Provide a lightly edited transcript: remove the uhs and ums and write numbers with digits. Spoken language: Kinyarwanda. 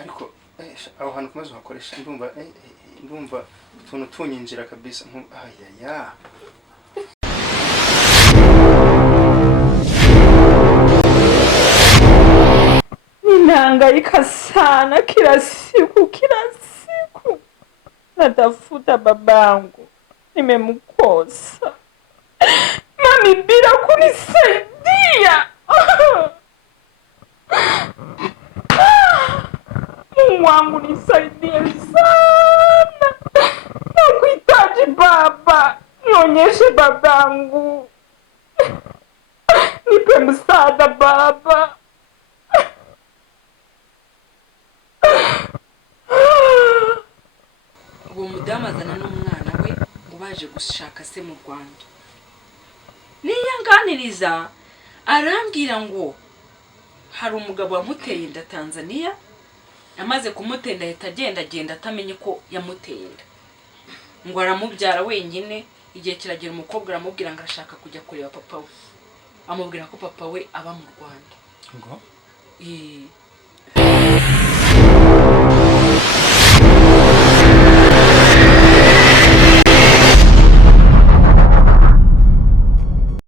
ariko aho hantu kumaze uhakoresha ndumva utuntu tunyinjira kabisa ayaya. Ninahangaika sana kila siku. Natafuta babangu. Nimemkosa. Mami bila kunisaidia. Mungu wangu nisaidie sana. Nakuhitaji baba. Nionyeshe babangu. Nipe msaada baba. Uwo mudamu azana n'umwana we ngo baje gushaka se mu Rwanda. Niyanganiriza arambwira ngo hari umugabo wamuteye inda Tanzania, amaze kumutenda ahita agenda atamenye ko yamuteye inda. Ngo aramubyara wenyine, igihe kiragera umukobwa aramubwira ngo arashaka kujya kureba papa we. Amubwira ko papa we aba mu Rwanda. Ngo